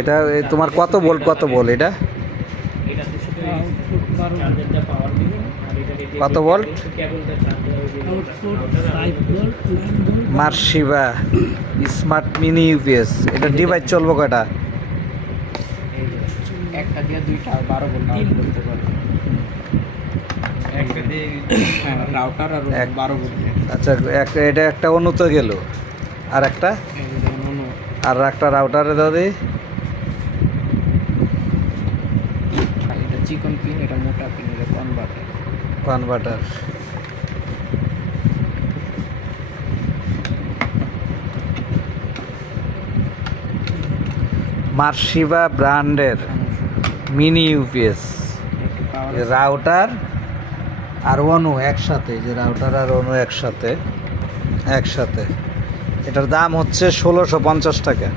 এটা তোমার কত ভোল্ট এটা কত ভোল্ট? মার্শিবা স্মার্ট মিনি ইউপিএস। এটা ডিভাইস চলবো কয়টা? একটা দিয়ে দুইটা 12 ভোল্ট করতে পারবে। একটা দিয়ে রাউটার আর 12 ভোল্ট। আচ্ছা, এটা একটা অনুতে গেল, আর একটা আর একটা রাউটারে দাদি এটা চিকন পিন, এটা মোটা পিন, এটা কনভার্টার। মার্শিবা ব্র্যান্ডের মিনি ইউপিএস, রাউটার আর অনু একসাথে, যে রাউটার আর অনু একসাথে। এটার দাম হচ্ছে 1650 টাকা।